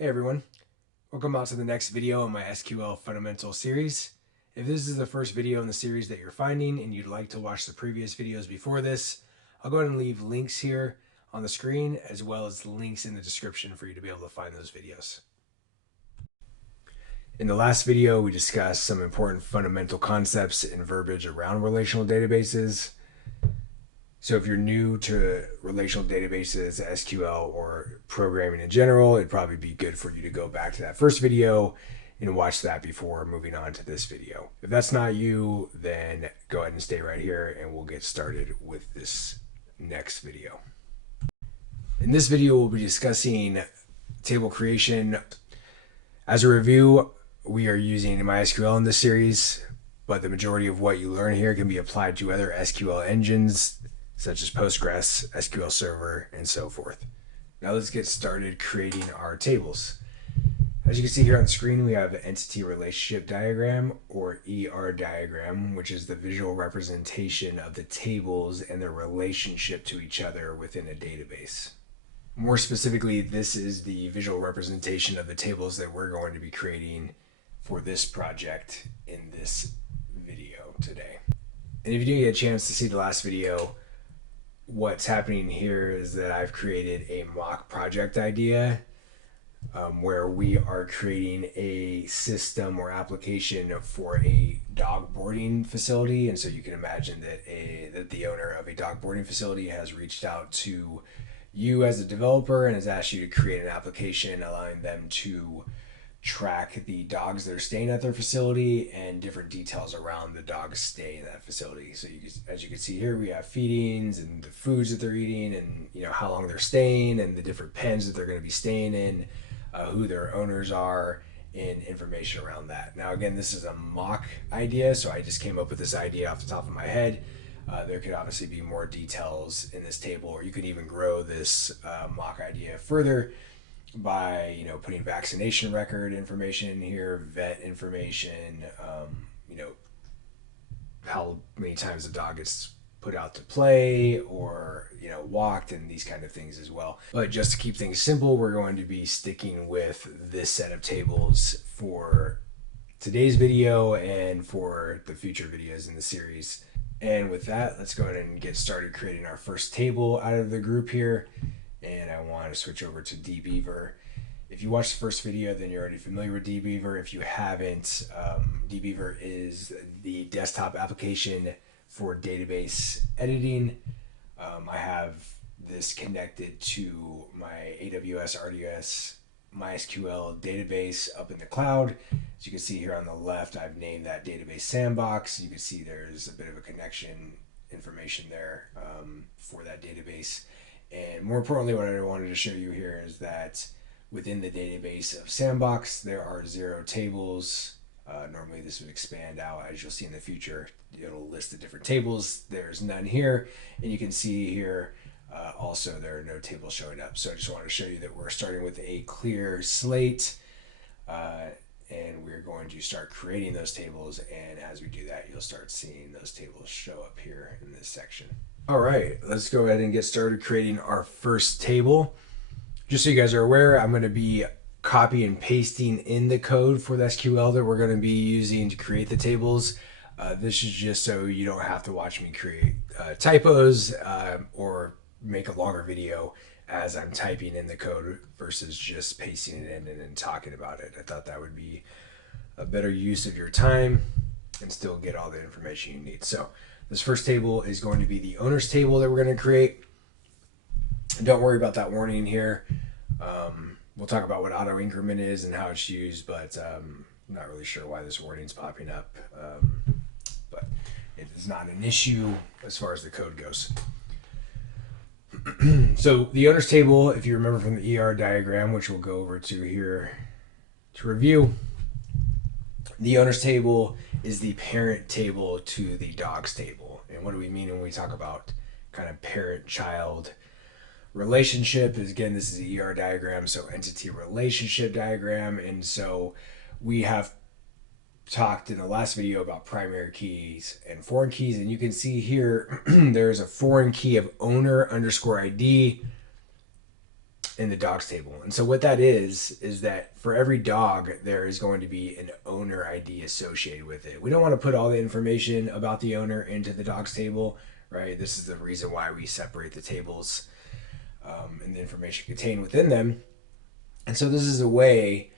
Hey everyone, welcome out to the next video in my SQL Fundamental series. If this is the first video in the series that you're finding and you'd like to watch the previous videos before this, I'll go ahead and leave links here on the screen as well as the links in the description for you to be able to find those videos. In the last video, we discussed some important fundamental concepts and verbiage around relational databases. So if you're new to relational databases, SQL, or programming in general, it'd probably be good for you to go back to that first video and watch that before moving on to this video. If that's not you, then go ahead and stay right here and we'll get started with this next video. In this video, we'll be discussing table creation. As a review, we are using MySQL in this series, but the majority of what you learn here can be applied to other SQL engines such as Postgres, SQL Server, and so forth. Now let's get started creating our tables. As you can see here on the screen, we have Entity Relationship Diagram, or ER diagram, which is the visual representation of the tables and their relationship to each other within a database. More specifically, this is the visual representation of the tables that we're going to be creating for this project in this video today. And if you didn't get a chance to see the last video, what's happening here is that I've created a mock project idea where we are creating a system or application for a dog boarding facility. And so you can imagine that the owner of a dog boarding facility has reached out to you as a developer and has asked you to create an application allowing them to track the dogs that are staying at their facility and different details around the dog's stay in that facility. So as you can see here, we have feedings and the foods that they're eating and how long they're staying and the different pens that they're going to be staying in, who their owners are, and information around that. Now again, this is a mock idea, so I just came up with this idea off the top of my head. There could obviously be more details in this table, or you could even grow this mock idea further by putting vaccination record information in here, vet information, how many times the dog gets put out to play or walked, and these kind of things as well. But just to keep things simple, we're going to be sticking with this set of tables for today's video and for the future videos in the series. And with that, let's go ahead and get started creating our first table out of the group here. And I want to switch over to dbeaver. If you watched the first video, then you're already familiar with dbeaver. If you haven't, dbeaver is the desktop application for database editing. I have this connected to my AWS RDS MySQL database up in the cloud. As you can see here on the left, I've named that database Sandbox. You can see there's a bit of a connection information there for that database. And more importantly, what I wanted to show you here is that within the database of Sandbox, there are 0 tables. Normally this would expand out, as you'll see in the future. It'll list the different tables. There's none here. And you can see here also there are no tables showing up. So I just wanted to show you that we're starting with a clear slate. And we're going to start creating those tables. And as we do that, you'll start seeing those tables show up here in this section. All right, let's go ahead and get started creating our first table. Just so you guys are aware, I'm going to be copy and pasting in the code for the SQL that we're going to be using to create the tables. This is just so you don't have to watch me create typos or make a longer video as I'm typing in the code versus just pasting it in and then talking about it. I thought that would be a better use of your time and still get all the information you need. So this first table is going to be the owner's table that we're going to create. Don't worry about that warning here. We'll talk about what auto increment is and how it's used, but I'm not really sure why this warning's popping up. But it is not an issue as far as the code goes. So the owner's table, if you remember from the ER diagram, which we'll go over to here to review, the owner's table is the parent table to the dogs table. And what do we mean when we talk about kind of parent-child relationship? Is again, this is the ER diagram, so entity relationship diagram. And so we have talked in the last video about primary keys and foreign keys, and you can see here there's a foreign key of owner underscore ID in the dogs table. And so what that is that for every dog, there is going to be an owner ID associated with it. We don't want to put all the information about the owner into the dogs table, right? This is the reason why we separate the tables and the information contained within them. And so this is a way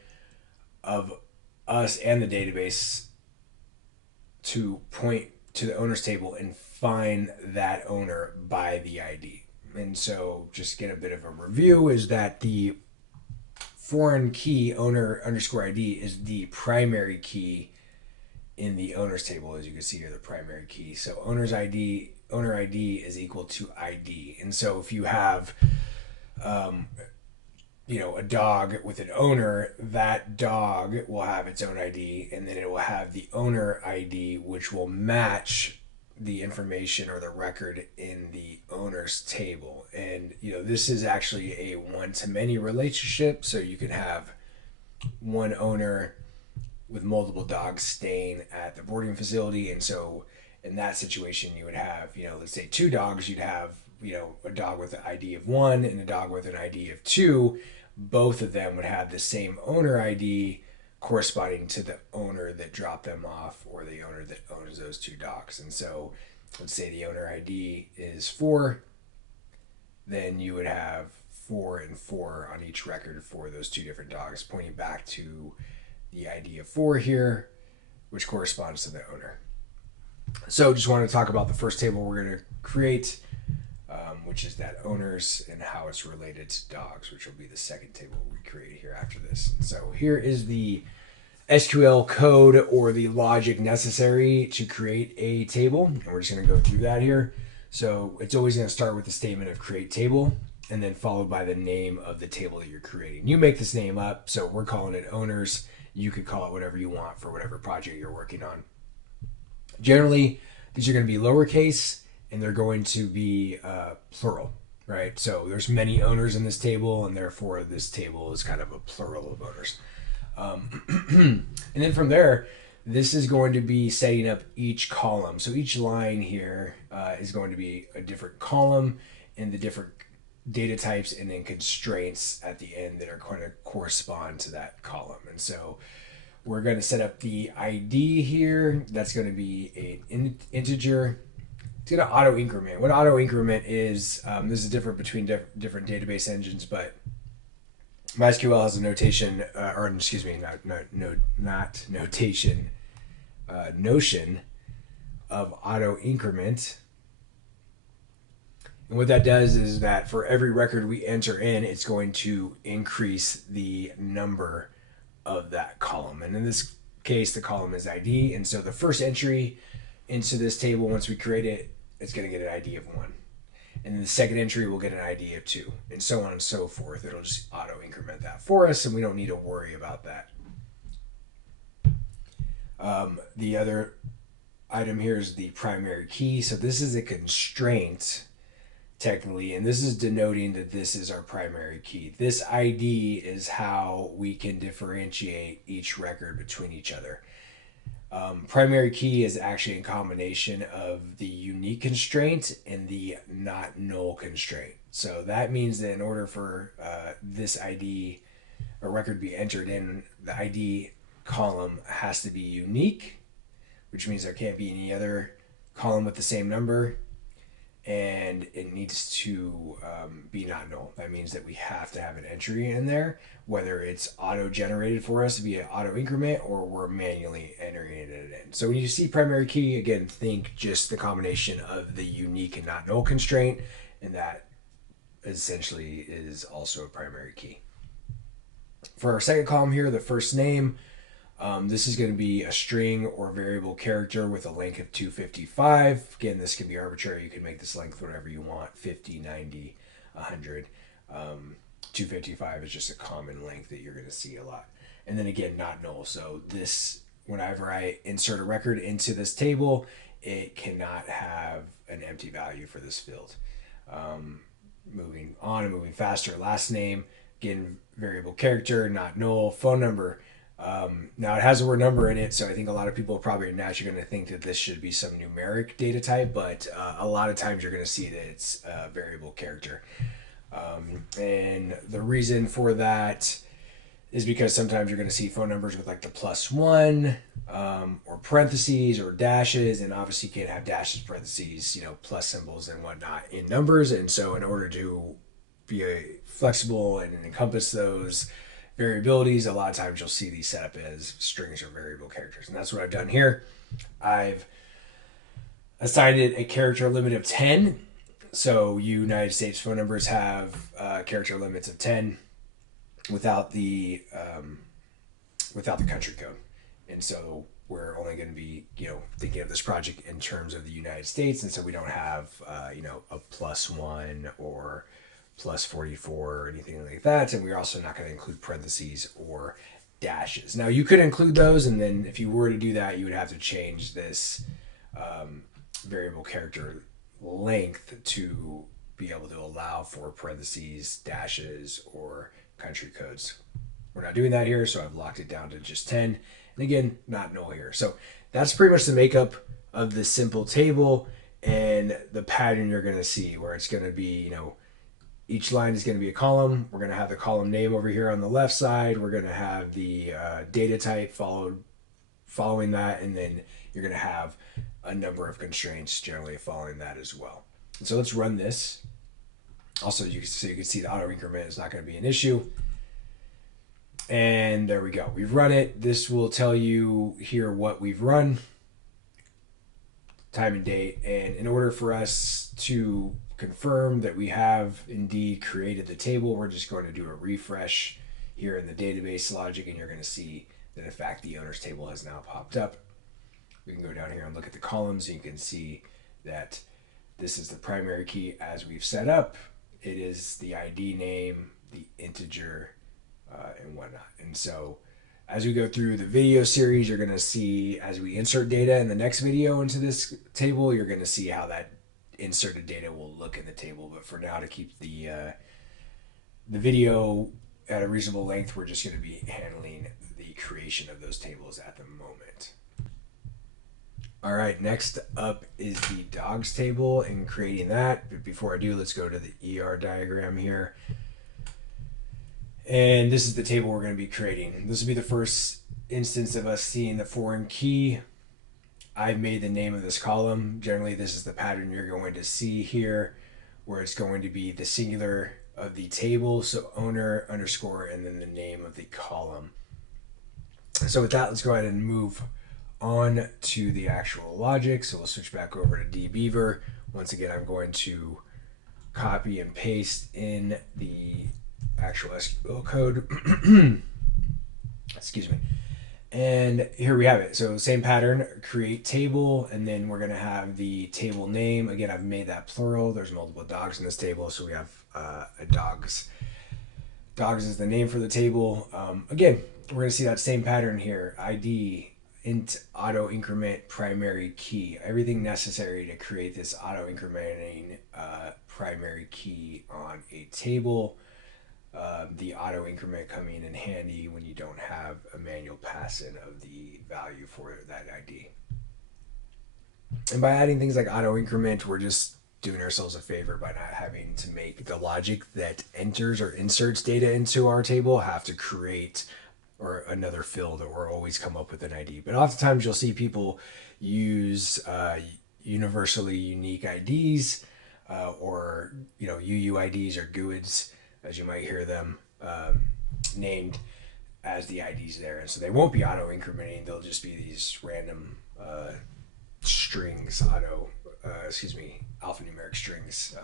of us and the database to point to the owner's table and find that owner by the ID. And so just get a bit of a review is that the foreign key owner underscore ID is the primary key in the owner's table. As you can see here, the primary key. So owner ID is equal to ID. And so if you have, a dog with an owner, that dog will have its own ID, and then it will have the owner ID, which will match the information or the record in the owner's table. And this is actually a one-to-many relationship, so you can have one owner with multiple dogs staying at the boarding facility. And so in that situation, you would have, let's say 2 dogs. You'd have, a dog with an ID of 1 and a dog with an ID of 2. Both of them would have the same owner ID corresponding to the owner that dropped them off or the owner that owns those 2 dogs. And so let's say the owner ID is 4, then you would have 4 and 4 on each record for those 2 different dogs, pointing back to the ID of 4 here, which corresponds to the owner. So just wanted to talk about the first table we're going to create, which is that owners and how it's related to dogs, which will be the second table we create here after this. So here is the SQL code or the logic necessary to create a table. And we're just going to go through that here. So it's always going to start with the statement of create table and then followed by the name of the table that you're creating. You make this name up, so we're calling it owners. You could call it whatever you want for whatever project you're working on. Generally, these are going to be lowercase and they're going to be plural, right? So there's many owners in this table, and therefore this table is kind of a plural of owners. And then from there, this is going to be setting up each column. So each line here is going to be a different column and the different data types and then constraints at the end that are going to correspond to that column. And so we're going to set up the ID here. That's going to be an integer. It's going to auto increment. What auto increment is, this is different between different database engines, but MySQL has a notation, notion of auto increment. And what that does is that for every record we enter in, it's going to increase the number of that column. And in this case, the column is ID. And so the first entry into this table, once we create it, it's going to get an ID of 1. And then the second entry will get an ID of 2, and so on and so forth. It'll just auto increment that for us, and we don't need to worry about that. The other item here is the primary key. So this is a constraint, technically, and this is denoting that this is our primary key. This ID is how we can differentiate each record between each other. Primary key is actually a combination of the unique constraint and the not null constraint. So that means that in order for this ID or record to be entered in, the ID column has to be unique, which means there can't be any other column with the same number, and it needs to be not null. That means that we have to have an entry in there, whether it's auto-generated for us via auto increment or we're manually entering it in. So when you see primary key, again, think just the combination of the unique and not null constraint, and that essentially is also a primary key. For our second column here, the first name, this is going to be a string or variable character with a length of 255. Again, this can be arbitrary. You can make this length whatever you want, 50, 90, 100. 255 is just a common length that you're going to see a lot. And then again, not null. So this, whenever I insert a record into this table, it cannot have an empty value for this field. Moving on and moving faster, last name, again, variable character, not null. Phone number. Now it has the word number in it, so I think a lot of people are probably naturally going to think that this should be some numeric data type, but a lot of times you're going to see that it's a variable character. And the reason for that is because sometimes you're going to see phone numbers with like the +1 or parentheses or dashes, and obviously you can't have dashes, parentheses, plus symbols and whatnot in numbers. And so in order to be flexible and encompass those variabilities, a lot of times you'll see these set up as strings or variable characters. And that's what I've done here. I've assigned it a character limit of 10. So United States phone numbers have character limits of 10 without the country code. And so we're only going to be, thinking of this project in terms of the United States. And so we don't have, a +1 or +44 or anything like that. And we're also not going to include parentheses or dashes. Now you could include those. And then if you were to do that, you would have to change this variable character length to be able to allow for parentheses, dashes, or country codes. We're not doing that here, so I've locked it down to just 10. And again, not null here. So that's pretty much the makeup of this simple table and the pattern you're going to see, where it's going to be, each line is going to be a column. We're going to have the column name over here on the left side. We're going to have the data type following that, and then you're going to have a number of constraints generally following that as well. And so let's run this. Also, you can see the auto increment is not going to be an issue. And there we go. We've run it. This will tell you here what we've run, time and date. And in order for us to confirm that we have indeed created the table, we're just going to do a refresh here in the database logic, and you're going to see that in fact the owners table has now popped up. We can go down here and look at the columns, and you can see that this is the primary key as we've set up. It is the ID name, the integer, and whatnot. And so as we go through the video series, you're going to see, as we insert data in the next video into this table, you're going to see how that inserted data will look in the table. But for now, to keep the video at a reasonable length, we're just going to be handling the creation of those tables at the moment. All right, next up is the dogs table and creating that. But before I do, let's go to the ER diagram here. And this is the table we're going to be creating. This will be the first instance of us seeing the foreign key. I've made the name of this column. Generally, this is the pattern you're going to see here, where it's going to be the singular of the table, so owner underscore, and then the name of the column. So with that, let's go ahead and move on to the actual logic. So we'll switch back over to dbeaver. Once again, I'm going to copy and paste in the actual SQL code. Excuse me. And here we have it. So same pattern, create table, and then we're going to have the table name. Again, I've made that plural. There's multiple dogs in this table, so we have a dogs. Dogs is the name for the table. Again, we're going to see that same pattern here. ID, int, auto increment, primary key. Everything necessary to create this auto incrementing primary key on a table. The auto increment coming in handy when you don't have a manual pass-in of the value for that ID. And by adding things like auto increment, we're just doing ourselves a favor by not having to make the logic that enters or inserts data into our table have to create or another field or always come up with an ID. But oftentimes you'll see people use universally unique IDs or UUIDs or GUIDs, as you might hear them named as the IDs there. And so they won't be auto incrementing. They'll just be these random strings, alphanumeric strings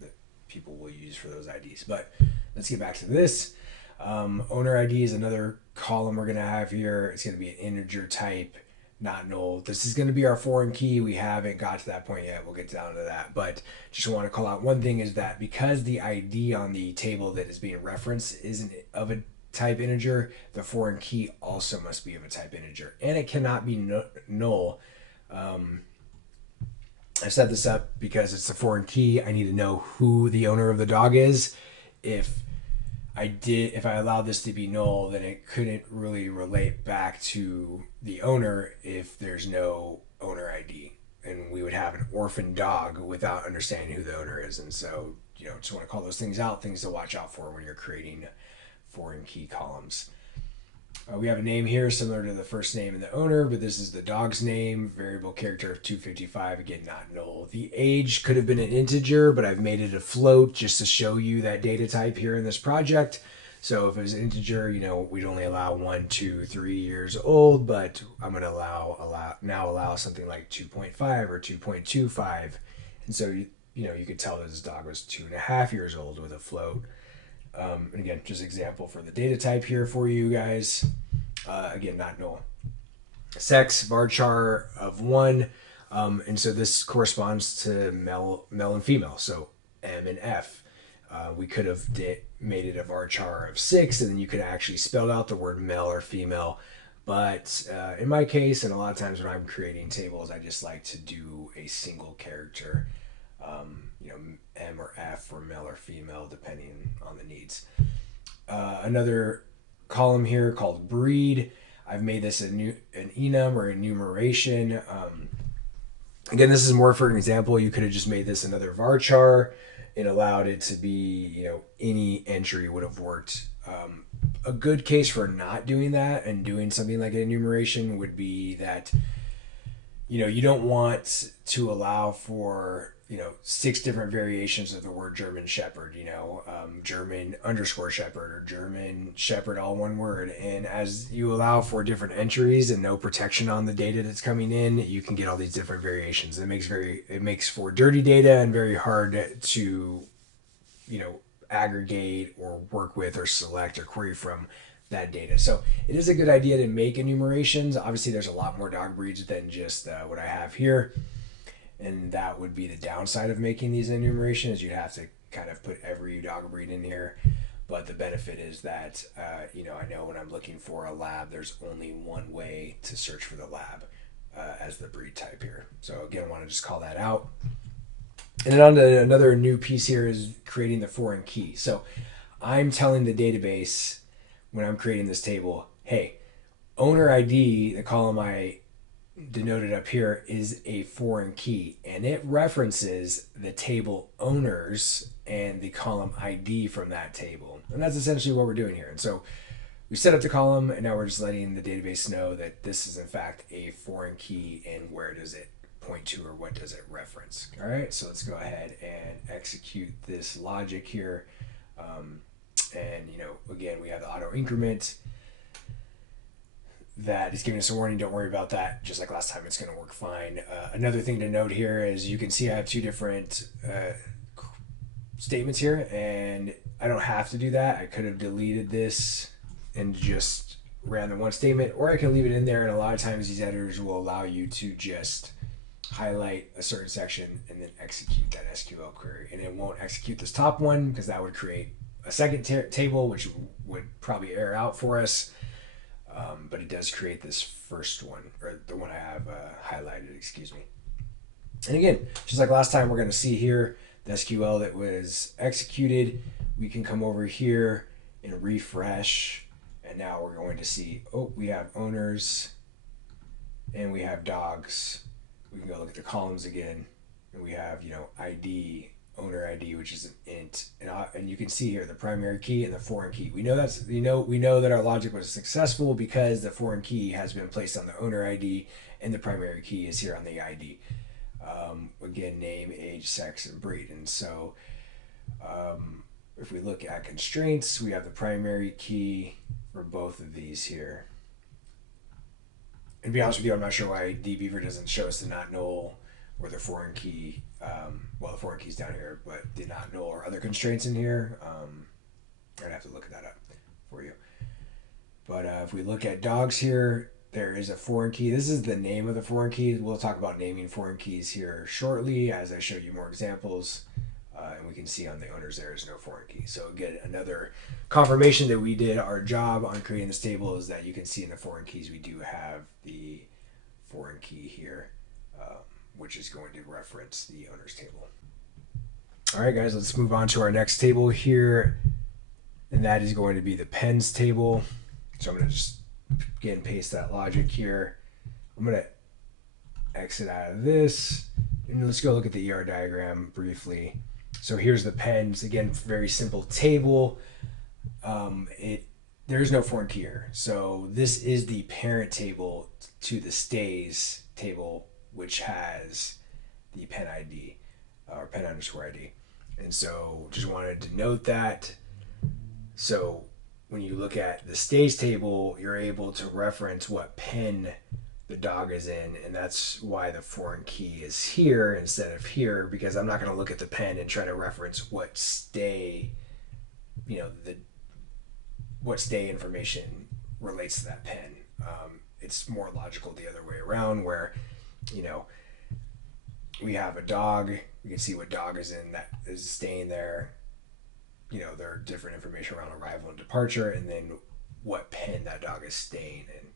that people will use for those IDs. But let's get back to this. Owner ID is another column we're going to have here. It's going to be an integer type, not null. This is going to be our foreign key. We haven't got to that point yet. We'll get down to that. But just want to call out one thing is that because the ID on the table that is being referenced isn't of a type integer, the foreign key also must be of a type integer. And it cannot be null. I set this up because it's the foreign key. I need to know who the owner of the dog is. If I allowed this to be null, then it couldn't really relate back to the owner if there's no owner ID. And we would have an orphan dog without understanding who the owner is. And so just want to call those things out, things to watch out for when you're creating foreign key columns. We have a name here similar to the first name and the owner, but this is the dog's name, variable character of 255, again, not null. The age could have been an integer, but I've made it a float just to show you that data type here in this project. So if it was an integer, we'd only allow 1, 2, 3 years old, but I'm going to allow something like 2.5 or 2.25. And so, you could tell that this dog was 2.5 years old with a float. And again, just example for the data type here for you guys. Again, not null. Sex, varchar of 1. And so this corresponds to male and female. So M and F. We could have made it a varchar of 6, and then you could actually spell out the word male or female. But in my case, and a lot of times when I'm creating tables, I just like to do a single character. M or F or male or female, depending on the needs. Another column here called breed. I've made this an enum or enumeration. Again, this is more for an example. You could have just made this another varchar and allowed it to be, any entry would have worked. A good case for not doing that and doing something like an enumeration would be that, you don't want to allow for 6 different variations of the word German Shepherd, German _ Shepherd or German Shepherd, all one word. And as you allow for different entries and no protection on the data that's coming in, you can get all these different variations. It makes for dirty data and very hard to, aggregate or work with or select or query from that data. So it is a good idea to make enumerations. Obviously, there's a lot more dog breeds than just what I have here. And that would be the downside of making these enumerations. You'd have to kind of put every dog breed in here. But the benefit is that, I know when I'm looking for a lab, there's only one way to search for the lab as the breed type here. So again, I want to just call that out. And then on to another new piece here is creating the foreign key. So I'm telling the database when I'm creating this table, hey, owner ID, the column I denoted up here, is a foreign key, and it references the table owners and the column ID from that table. And that's essentially what we're doing here. And so we set up the column, and now we're just letting the database know that this is in fact a foreign key, and where does it point to, or what does it reference. All right, so let's go ahead and execute this logic here. And again, we have the auto increment that is giving us a warning. Don't worry about that. Just like last time, it's going to work fine. Another thing to note here is you can see I have 2 different statements here, and I don't have to do that. I could have deleted this and just ran the one statement, or I can leave it in there. And a lot of times these editors will allow you to just highlight a certain section and then execute that SQL query. And it won't execute this top one because that would create a second table, which would probably error out for us. But it does create this first one, or the one I have highlighted, excuse me. And again, just like last time, we're going to see here the SQL that was executed. We can come over here and refresh, and now we're going to see, we have owners and we have dogs. We can go look at the columns again, and we have, ID, owner ID, which is an int, and you can see here the primary key and the foreign key. We know that our logic was successful because the foreign key has been placed on the owner ID, and the primary key is here on the ID. Again, name, age, sex, and breed. And so, if we look at constraints, we have the primary key for both of these here. And to be honest with you, I'm not sure why dbeaver doesn't show us the not null or the foreign key. The foreign key's down here, but the not null or other constraints in here. I'd have to look that up for you. But if we look at dogs here, there is a foreign key. This is the name of the foreign key. We'll talk about naming foreign keys here shortly as I show you more examples. And we can see on the owners there is no foreign key. So again, another confirmation that we did our job on creating this table is that you can see in the foreign keys we do have the foreign key here, which is going to reference the owners table. All right, guys, let's move on to our next table here, and that is going to be the pens table. So I'm going to just again paste that logic here. I'm going to exit out of this, and let's go look at the ER diagram briefly. So here's the pens. Again, very simple table. There's no foreign key here. So this is the parent table to the stays table, which has the pen ID or pen underscore ID. And so just wanted to note that. So when you look at the stays table, you're able to reference what pen the dog is in, and that's why the foreign key is here instead of here, because I'm not going to look at the pen and try to reference what stay, what stay information relates to that pen. It's more logical the other way around, where you know we have a dog, we can see what dog is in that is staying there. There are different information around arrival and departure, and then what pen that dog is staying in.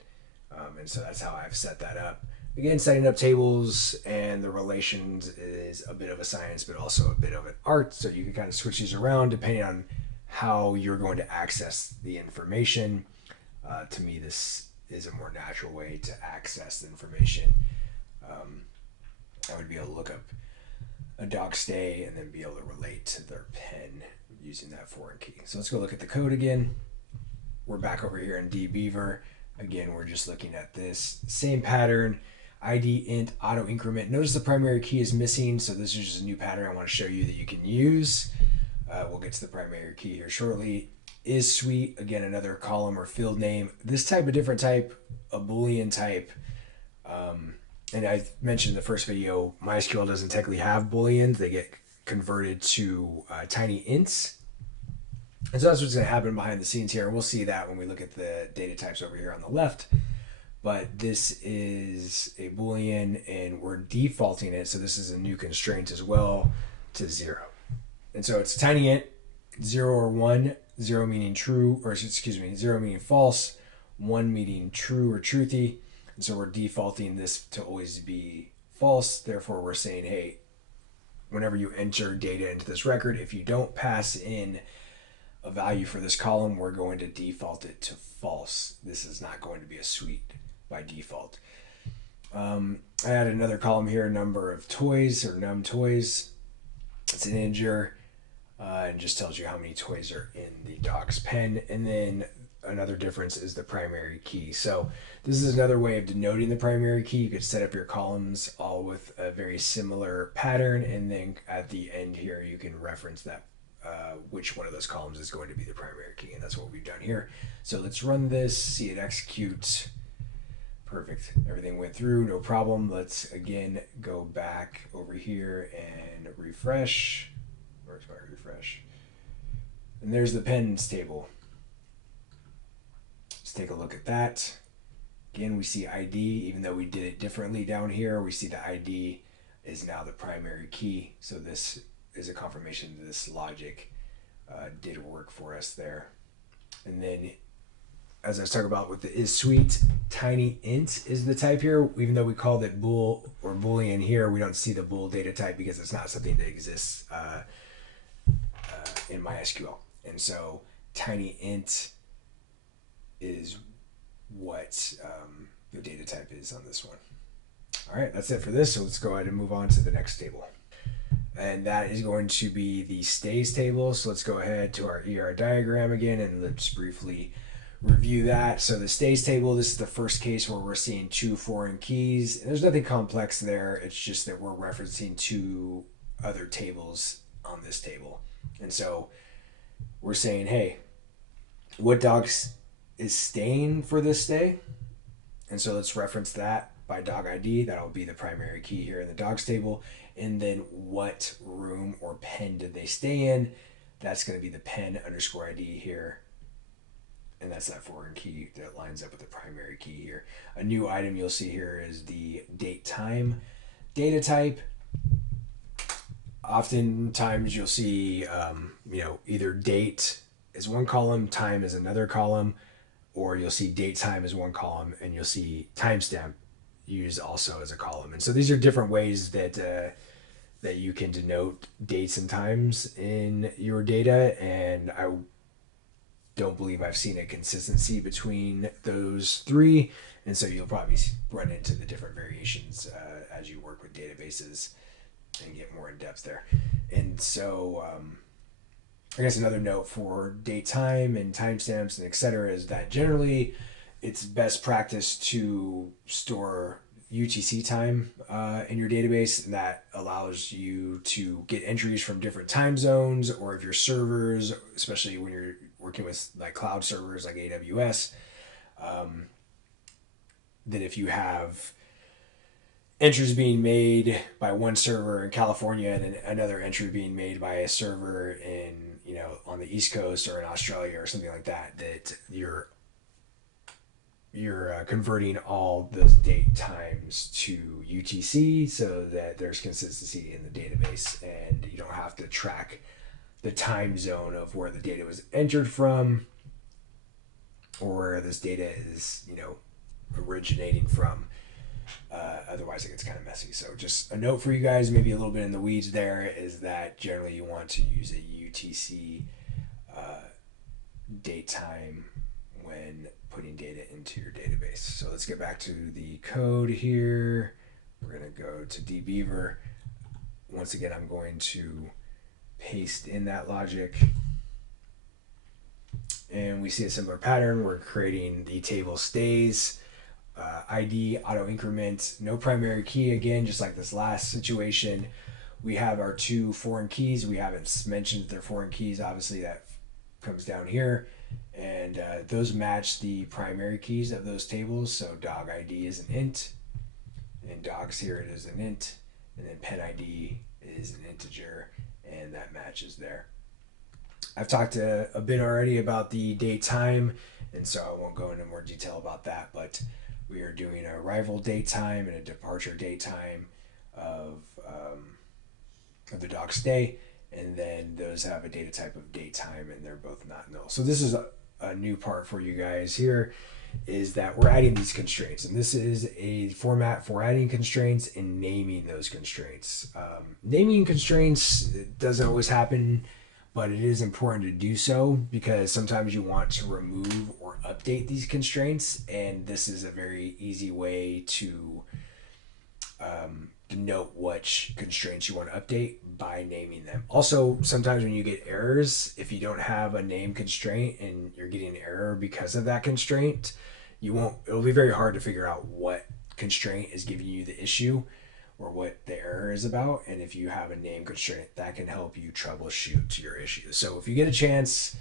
And so that's how I've set that up. Again, setting up tables and the relations is a bit of a science, but also a bit of an art. So you can kind of switch these around depending on how you're going to access the information. To me, this is a more natural way to access the information. I would be able to look up a dog stay and then be able to relate to their pen using that foreign key. So let's go look at the code again. We're back over here in dbeaver. Again, we're just looking at this same pattern, ID int auto increment. Notice the primary key is missing, so this is just a new pattern I want to show you that you can use. We'll get to the primary key here shortly. Is suite, again, another column or field name. This type, a different type, a Boolean type. And I mentioned in the first video, MySQL doesn't technically have Booleans. They get converted to tiny ints. And so that's what's going to happen behind the scenes here. And we'll see that when we look at the data types over here on the left. But this is a Boolean, and we're defaulting it. So this is a new constraint as well to 0. And so it's a tiny int, 0 or 1, 0 meaning true, or excuse me, 0 meaning false, 1 meaning true or truthy. And so we're defaulting this to always be false. Therefore, we're saying, hey, whenever you enter data into this record, if you don't pass in a value for this column, we're going to default it to false. This is not going to be a suite by default. I added another column here, number of toys or num toys. It's an integer and just tells you how many toys are in the dog's pen. And then another difference is the primary key. So this is another way of denoting the primary key. You could set up your columns all with a very similar pattern, and then at the end here you can reference that which one of those columns is going to be the primary key, and that's what we've done here. So let's run this, see it execute. Perfect, everything went through, no problem. Let's again go back over here and refresh. Where's my refresh? And there's the pens table. Let's take a look at that. Again, we see ID, even though we did it differently down here, we see the ID is now the primary key. So this is a confirmation that this logic did work for us there. And then, as I was talking about with the is suite, tiny int is the type here. Even though we called it bool or boolean here, we don't see the bool data type because it's not something that exists in MySQL. And so tiny int is what the data type is on this one. All right, that's it for this. So let's go ahead and move on to the next table. And that is going to be the stays table. So let's go ahead to our ER diagram again, and let's briefly review that. So the stays table, this is the first case where we're seeing 2 foreign keys. There's nothing complex there. It's just that we're referencing 2 other tables on this table. And so we're saying, hey, what dog is staying for this stay? And so let's reference that by dog ID. That'll be the primary key here in the dogs table. And then what room or pen did they stay in? That's going to be the pen underscore ID here. And that's that foreign key that lines up with the primary key here. A new item you'll see here is the date time data type. Oftentimes you'll see, either date is one column, time is another column, or you'll see date time is one column, and you'll see timestamp used also as a column. And so these are different ways that you can denote dates and times in your data, and I don't believe I've seen a consistency between those 3, and so you'll probably run into the different variations as you work with databases. and get more in depth there. And so I guess another note for date time and timestamps and etc. is that generally it's best practice to store UTC time in your database, and that allows you to get entries from different time zones, or if your servers, especially when you're working with like cloud servers like AWS, that if you have entries being made by one server in California and then another entry being made by a server in, you know, on the East Coast or in Australia or something like that, that you're converting all those date times to UTC so that there's consistency in the database and you don't have to track the time zone of where the data was entered from or where this data is, you know, originating from. Otherwise it gets kind of messy. So just a note for you guys, maybe a little bit in the weeds there, is that generally you want to use a UTC date time when putting data into your database. So let's get back to the code here. We're going to go to dbeaver. Once again, I'm going to paste in that logic. And we see a similar pattern. We're creating the table stays, ID, auto increment, no primary key again, just like this last situation. We have our two foreign keys. We haven't mentioned that they're foreign keys. Obviously that comes down here. And those match the primary keys of those tables. So dog ID is an int, and dogs here it is an int, and then pen ID is an integer, and that matches there. I've talked a bit already about the date time, and so I won't go into more detail about that, but we are doing a arrival date time and a departure date time of the dog stay, and then those have a data type of date time, and they're both not null. So this is a new part for you guys here, is that we're adding these constraints, and this is a format for adding constraints and naming those constraints. Naming constraints doesn't always happen, but it is important to do so because sometimes you want to remove or update these constraints, and this is a very easy way to denote which constraints you want to update by naming them. Also, sometimes when you get errors, if you don't have a name constraint and you're getting an error because of that constraint, it'll be very hard to figure out what constraint is giving you the issue or what the error is about. And if you have a name constraint, that can help you troubleshoot your issues. So if you get a chance,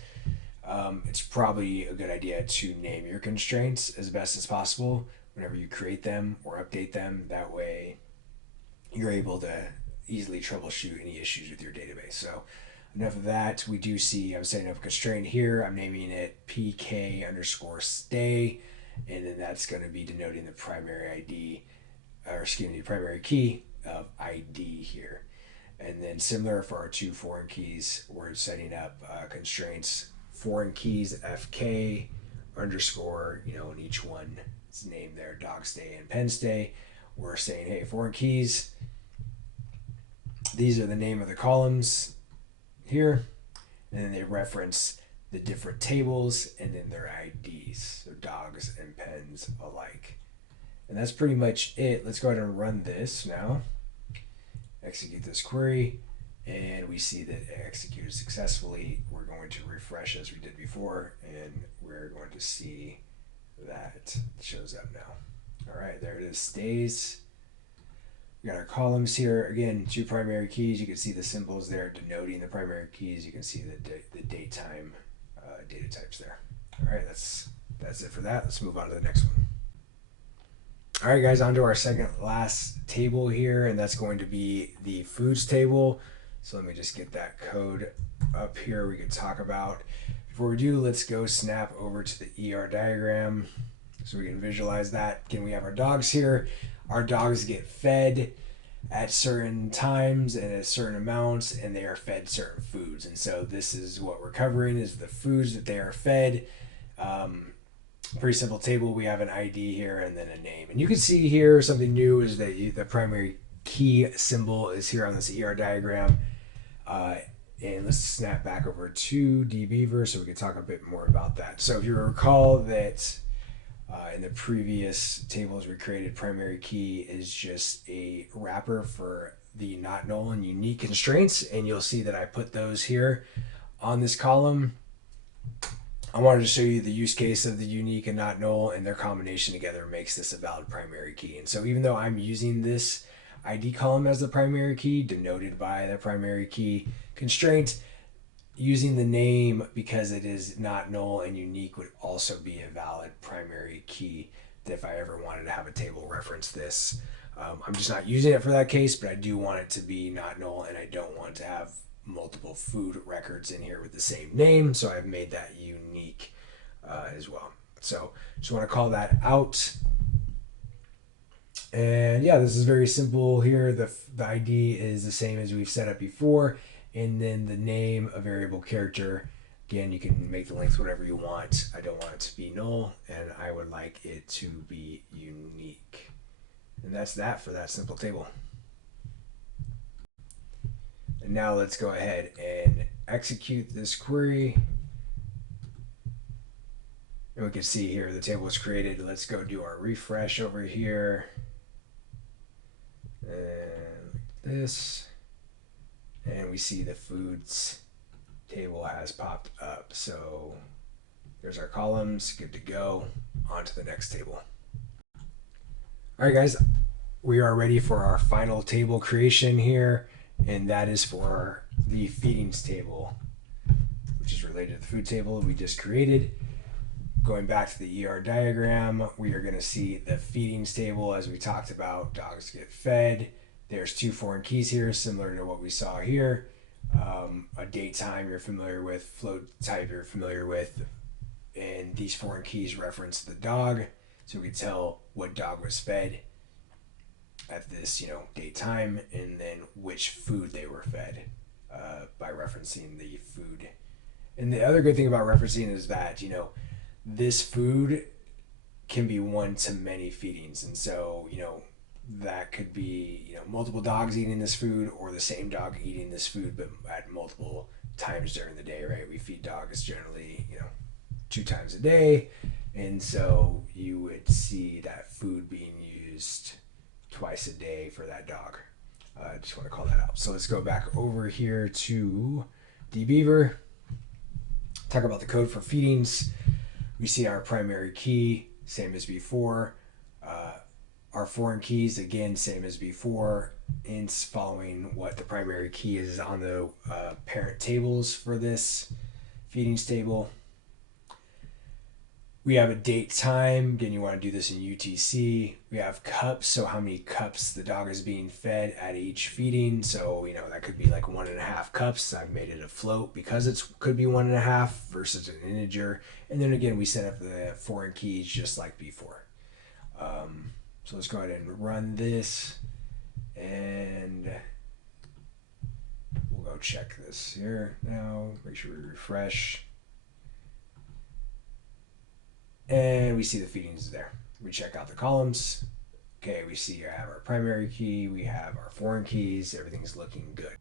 it's probably a good idea to name your constraints as best as possible whenever you create them or update them. That way you're able to easily troubleshoot any issues with your database. So enough of that. We do see I'm setting up a constraint here. I'm naming it PK underscore stay, and then that's going to be denoting the primary ID, or excuse me, primary key of ID here. And then similar for our two foreign keys, we're setting up constraints foreign keys FK underscore, you know, in each one it's named there, dog stay and pen stay. We're saying, hey, foreign keys, these are the name of the columns here, and then they reference the different tables and then their IDs, so dogs and pens alike. And that's pretty much it. Let's go ahead and run this now. Execute this query, and we see that it executed successfully. We're going to refresh as we did before, and we're going to see that it shows up now. All right, there it is, stays. We got our columns here. Again, two primary keys. You can see the symbols there denoting the primary keys. You can see the date time data types there. All right, that's it for that. Let's move on to the next one. All right, guys, on to our second last table here, and that's going to be the foods table. So let me just get that code up here we can talk about. Before we do, let's go snap over to the ER diagram so we can visualize that. Again, we have our dogs here. Our dogs get fed at certain times and at certain amounts, and they are fed certain foods. And so this is what we're covering, is the foods that they are fed. Pretty simple table. We have an ID here and then a name. And you can see here something new is that the primary key symbol is here on this ER diagram. And let's snap back over to dbeaver so we can talk a bit more about that. So if you recall that in the previous tables we created, primary key is just a wrapper for the not null and unique constraints, and you'll see that I put those here on this column. I wanted to show you the use case of the unique and not null, and their combination together makes this a valid primary key. And so even though I'm using this ID column as the primary key, denoted by the primary key constraint, using the name because it is not null and unique would also be a valid primary key if I ever wanted to have a table reference this. I'm just not using it for that case, but I do want it to be not null, and I don't want to have multiple food records in here with the same name, so I've made that unique as well. So just want to call that out. And yeah, this is very simple here. The ID is the same as we've set up before, and then the name, a variable character. Again, you can make the length whatever you want. I don't want it to be null, and I would like it to be unique. And that's that for that simple table. And now let's go ahead and execute this query. And we can see here the table is created. Let's go do our refresh over here. And like this. And we see the foods table has popped up. So there's our columns, good to go. On to the next table. All right, guys, we are ready for our final table creation here, and that is for the feedings table, which is related to the food table we just created. Going back to the ER diagram, we are going to see the feedings table as we talked about. Dogs get fed. There's 2 foreign keys here, similar to what we saw here. A date time you're familiar with, float type you're familiar with, and these foreign keys reference the dog, so we can tell what dog was fed at this date time, and then which food they were fed by referencing the food. And the other good thing about referencing is that this food can be one to many feedings, and so that could be multiple dogs eating this food, or the same dog eating this food but at multiple times during the day, right? We feed dogs generally 2 times a day, and so you would see that food being used twice a day for that dog. I just want to call that out. So let's go back over here to dbeaver, talk about the code for feedings. We see our primary key, same as before. Our foreign keys, again, same as before. Ints following what the primary key is on the parent tables for this feedings table. We have a date time. Again, you want to do this in UTC. We have cups, so how many cups the dog is being fed at each feeding. So, that could be like 1.5 cups. I've made it a float because it could be 1.5 versus an integer. And then again, we set up the foreign keys just like before. So let's go ahead and run this, and we'll go check this here now. Make sure we refresh. And we see the feedings there. We check out the columns. Okay, we see I have our primary key, we have our foreign keys, everything's looking good.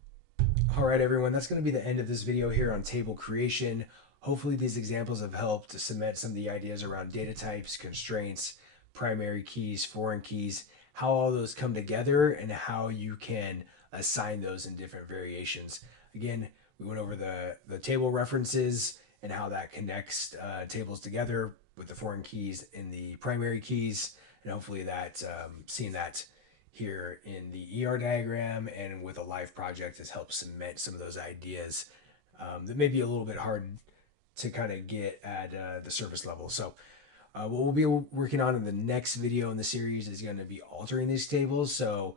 All right, everyone, that's going to be the end of this video here on table creation. Hopefully these examples have helped to cement some of the ideas around data types, constraints, primary keys, foreign keys, how all those come together, and how you can assign those in different variations. Again, we went over the table references and how that connects tables together with the foreign keys and the primary keys, and hopefully that seeing that here in the ER diagram and with a live project has helped cement some of those ideas that may be a little bit hard to kind of get at the surface level. So what we'll be working on in the next video in the series is going to be altering these tables. So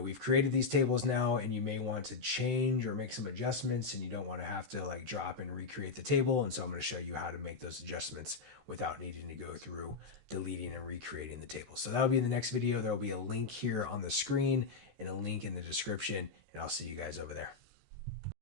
we've created these tables now, and you may want to change or make some adjustments, and you don't want to have to like drop and recreate the table. And so I'm going to show you how to make those adjustments without needing to go through deleting and recreating the table. So that'll be in the next video. There will be a link here on the screen and a link in the description, and I'll see you guys over there.